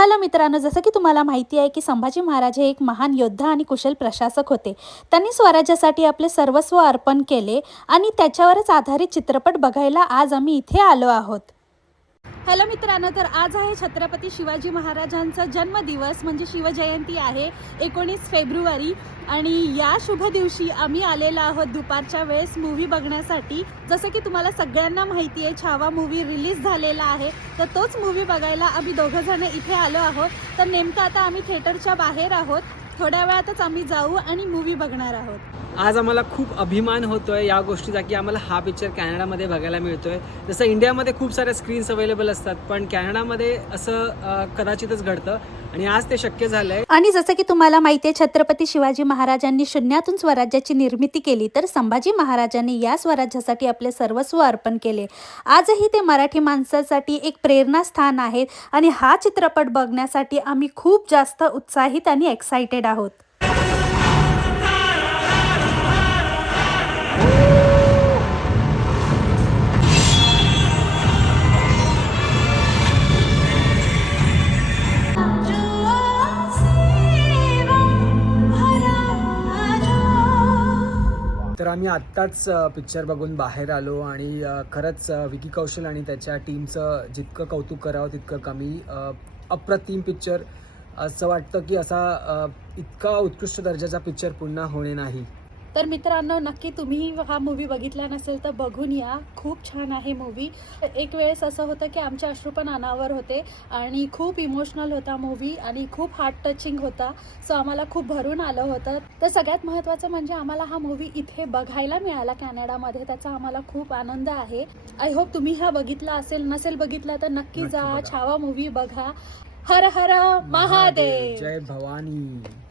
Hello मित्रांनो, जसं की तुम्हाला माहिती आहे की संभाजी महाराज हे एक महान योद्धा आणि कुशल प्रशासक होते. त्यांनी स्वराज्यासाठी आपले सर्वस्व अर्पण केले आणि त्याच्यावरच आधारित चित्रपट बघायला आज आम्ही इथे आलो आहोत. हॅलो मित्रांनो, तर आज आहे छत्रपती शिवाजी महाराजांचा जन्मदिवस म्हणजे शिवजयंती आहे 19 फेब्रुवारी आणि या शुभ दिवशी आम्ही आलेलो आहोत दुपारच्या वेळेस मूवी बघण्यासाठी. जसं की तुम्हाला सगळ्यांना माहिती आहे छावा मूवी रिलीज झालेला आहे, तर तोच मूवी बघायला आम्ही दोघं जण इथे आलो आहोत. तर नेमकं आता आम्ही थिएटरच्या बाहेर आहोत. थोड्या वेळातच आम्ही जाऊ आणि मूवी बघणार आहोत. आज आम्हाला खूप अभिमान होतोय या गोष्टीचा की आम्हाला हा पिक्चर कॅनडामध्ये बघायला मिळतोय. जसं इंडियामध्ये खूप साऱ्या स्क्रीन्स अवेलेबल असतात, पण कॅनडामध्ये असं कदाचितच घडतं आणि आज ते शक्य झालंय. आणि जसं की तुम्हाला माहिती आहे छत्रपती शिवाजी महाराजांनी शून्यातून स्वराज्याची निर्मिती केली, तर संभाजी महाराजांनी या स्वराज्यासाठी आपले सर्वस्व अर्पण केले. आजही ते मराठी माणसासाठी एक प्रेरणास्थान आहेत आणि हा चित्रपट बघण्यासाठी आम्ही खूप जास्त उत्साहित आणि एक्सायटेड आहोत. तर आम्ही आत्ताच पिक्चर बघून बाहेर आलो आणि खरंच विकी कौशल आणि त्याच्या टीमचं जितकं कौतुक करावं तितकं कमी. अप्रतिम पिक्चर. असं वाटतं की असा इतका उत्कृष्ट दर्जाचा पिक्चर पुन्हा होणे नाही. तर मित्रांनो, नक्की तुम्ही हा मूवी बघितला नसेल तर बघून या. खूप छान आहे मूवी. एक वेळेस असं होतं की आमचे अश्रू पण अनावर होते आणि खूप इमोशनल होता मूवी आणि खूप हार्ट टचिंग होता. सो आम्हाला खूप भरून आलं होतं. तर सगळ्यात महत्त्वाचं म्हणजे आम्हाला हा मूवी इथे बघायला मिळाला कॅनडामध्ये, त्याचा आम्हाला खूप आनंद आहे. आय होप तुम्ही हा बघितला असेल. नसेल बघितला तर नक्की जा, छावा मूवी बघा. हर हर महादेव. जय भवानी.